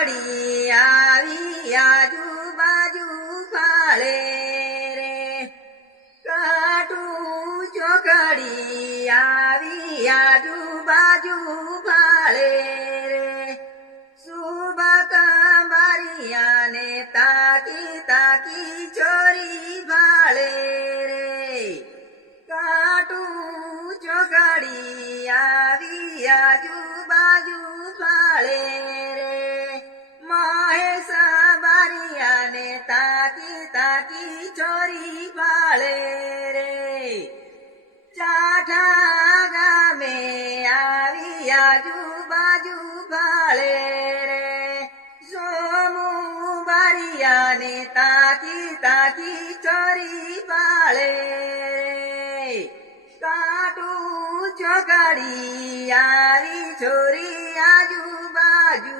ચોકડી આવી આજુબાજુ ફાળે રે કાટું ચોકડી આવી આજુબાજુ ફાળે રે સુબક મારિયાને તાકી તાકી ચોરી ફાળે રે કાટું ચોકડી આવી આજુબાજુ ફાળે રે મહેશ બારિયાને તાકી તાકી ચોરી ફાળે રે ચાઠા ગામે આવી આજુબાજુ ફાળે રે સોમુ બારિયાને તાકી તાકી ચોરી ફાળે રે કાટું ચોકડી આવી ચોરી આજુબાજુ